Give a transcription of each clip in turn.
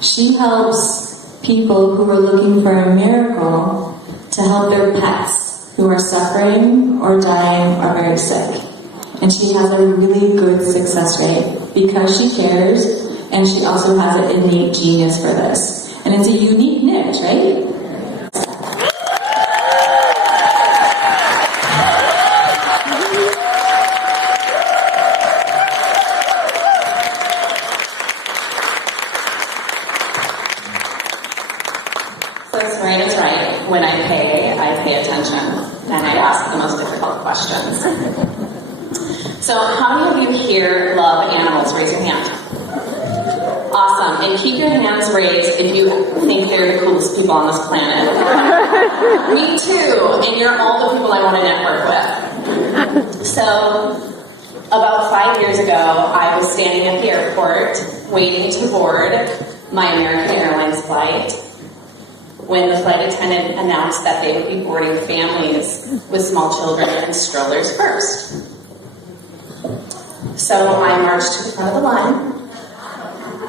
She helps people who are looking for a miracle to help their pets who are suffering or dying or very sick. And she has a really good success rate because she cares, and she also has an innate genius for this. And it's a unique niche, right? So Serena's right. When I pay attention, and I ask the most difficult questions. So how many of you here love animals? Raise your hand. Awesome. And keep your hands raised if you think they're the coolest people on this planet. Me too. And you're all the people I want to network with. So about 5 years ago, I was standing at the airport waiting to board my American Airlines flight when the flight attendant announced that they would be boarding families with small children and strollers first. So I marched to the front of the line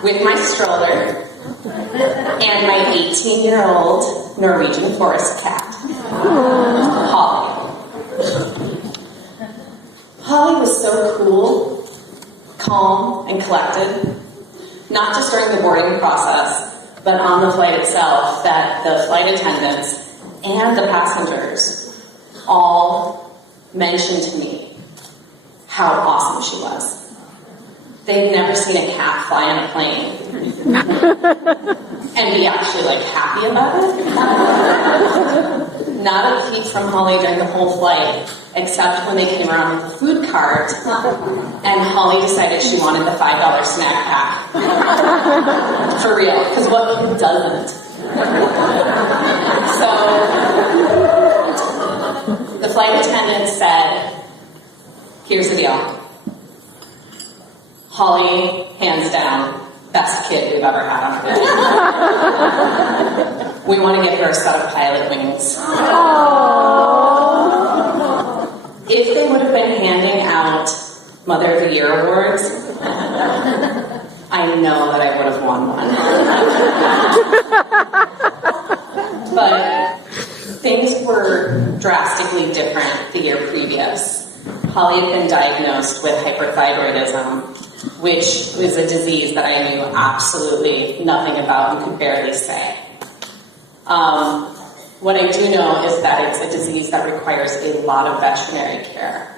with my stroller and my 18-year-old Norwegian forest cat, Holly. Holly was so cool, calm, and collected, not just during the boarding process, but on the flight itself, that the flight attendants and the passengers all mentioned to me how awesome she was. They'd never seen a cat fly on a plane and be actually happy about it. Not a peep from Holly during the whole flight, except when they came around with the food cart and Holly decided she wanted the $5 snack pack. For real, because what kid doesn't? So the flight attendant said, here's the deal. Holly, hands down, best kid we've ever had on our plane. We want to give her a set of pilot wings. If they would have been handing out Mother of the Year awards, I know that I would have won one. But things were drastically different the year previous. Holly had been diagnosed with hyperthyroidism, which is a disease that I knew absolutely nothing about and could barely say. What I do know is that it's a disease that requires a lot of veterinary care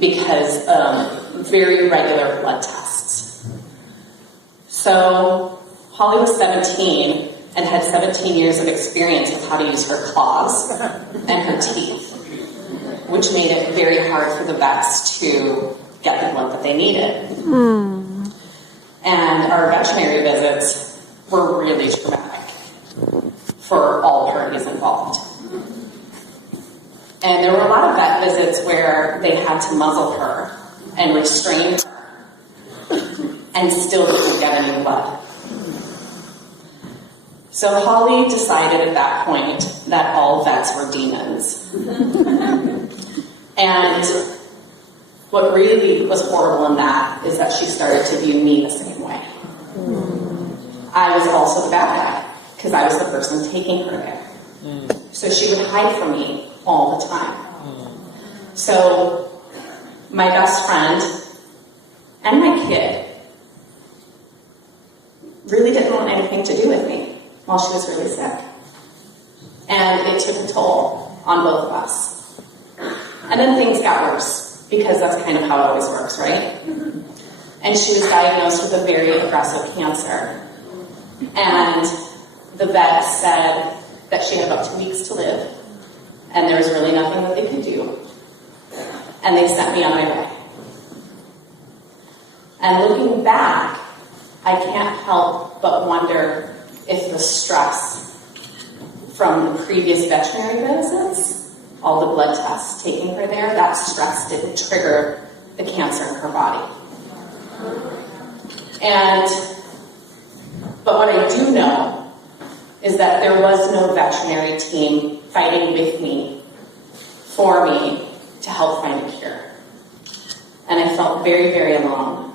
because very regular blood tests. So Holly was 17 and had 17 years of experience with how to use her claws and her teeth, which made it very hard for the vets to get the blood that they needed. And our veterinary visits were really traumatic for all parties involved. And there were a lot of vet visits where they had to muzzle her and restrain her and still didn't get any blood. So Holly decided at that point that all vets were demons. And what really was horrible in that is that she started to view me the same way. I was also the bad guy because I was the person taking her there. So she would hide from me all the time. So my best friend and my kid really didn't want anything to do with me while she was really sick. And it took a toll on both of us. And then things got worse, because that's kind of how it always works, right? And she was diagnosed with a very aggressive cancer. And the vet said that she had about 2 weeks to live, and there was really nothing that they could do. And they sent me on my way. And looking back, I can't help but wonder if the stress from the previous veterinary visits, all the blood tests taking her there, that stress didn't trigger the cancer in her body. But what I do know is that there was no veterinary team fighting with me, for me, to help find a cure. And I felt very, very alone.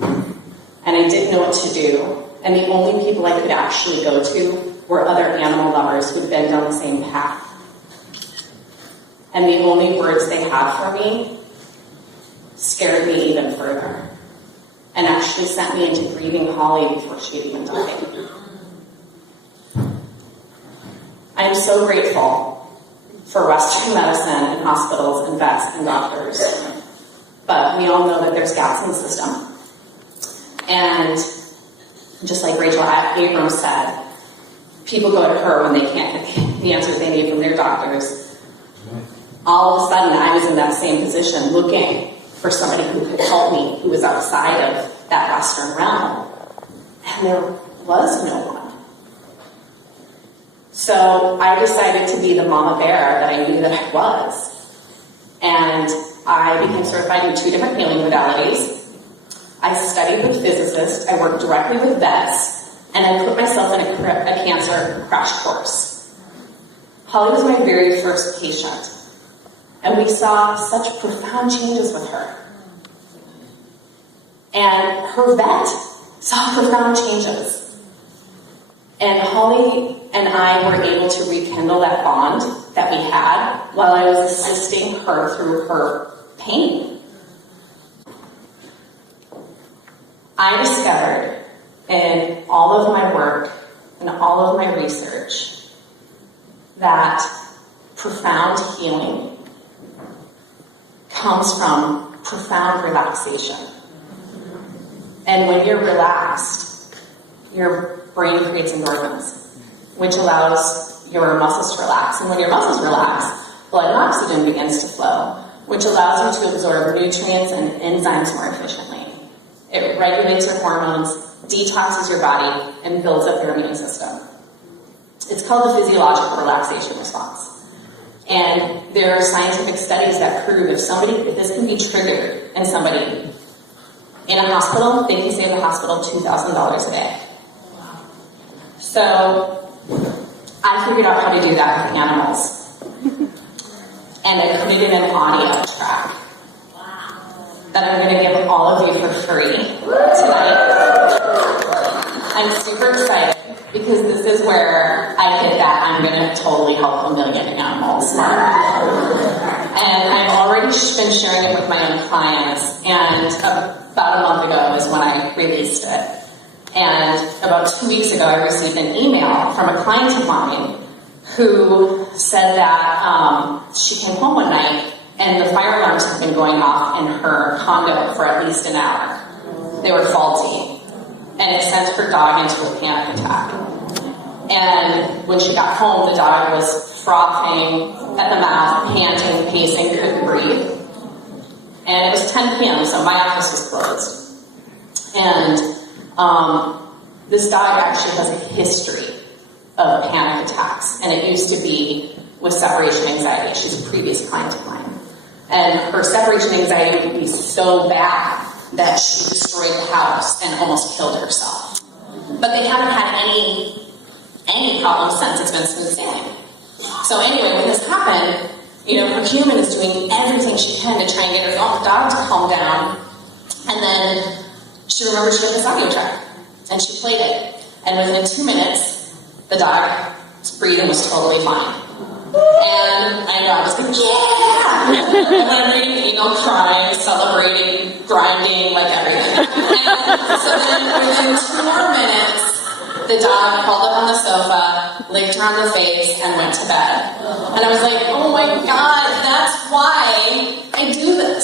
And I didn't know what to do And the only people I could actually go to were other animal lovers who'd been down the same path. And the only words they had for me scared me even further and actually sent me into grieving Holly before she had even died. I am so grateful for Western medicine and hospitals and vets and doctors, but we all know that there's gaps in the system. And just like Rachel Abrams said, people go to her when they can't get the answers they need from their doctors. All of a sudden, I was in that same position looking for somebody who could help me, who was outside of that Western realm. And there was no one. So I decided to be the mama bear that I knew that I was. And I became certified in 2 different healing modalities. I studied with physicists, I worked directly with vets, and I put myself in a cancer crash course. Holly was my very first patient, and we saw such profound changes with her. And her vet saw profound changes. And Holly and I were able to rekindle that bond that we had while I was assisting her through her pain. I discovered in all of my work and all of my research that profound healing comes from profound relaxation. And when you're relaxed, your brain creates endorphins, which allows your muscles to relax. And when your muscles relax, blood and oxygen begins to flow, which allows you to absorb nutrients and enzymes more efficiently. It regulates your hormones, detoxes your body, and builds up your immune system. It's called the physiological relaxation response. And there are scientific studies that prove if this can be triggered in somebody in a hospital, they can save the hospital $2,000 a day. So I figured out how to do that with animals. And I created an audio track that I'm going to give all of you for free tonight. I'm super excited because this is where I hit that I'm going to totally help 1 million animals. And I've already been sharing it with my own clients, and about a month ago is when I released it. And about 2 weeks ago, I received an email from a client of mine who said that she came home one night and the fire alarms had been going off in her condo for at least an hour. They were faulty, and it sent her dog into a panic attack. And when she got home, the dog was frothing at the mouth, panting, pacing, couldn't breathe. And it was 10 p.m., so my office was closed. And this dog actually has a history of panic attacks, and it used to be with separation anxiety. She's a previous client of mine. And her separation anxiety would be so bad that she destroyed the house and almost killed herself. But they haven't had any problems since. It's been smooth sailing. So anyway, when this happened, her human is doing everything she can to try and get her dog to calm down. And then she remembered she had this audio track, and she played it. And within 2 minutes, the dog's breathing was totally fine. And I know, I was like, yeah! And when I'm reading the email, crying, celebrating, grinding, like everything. And so then within 2 more minutes, the dog crawled up on the sofa, licked her on the face, and went to bed. And I was like, oh my God, that's why I do this.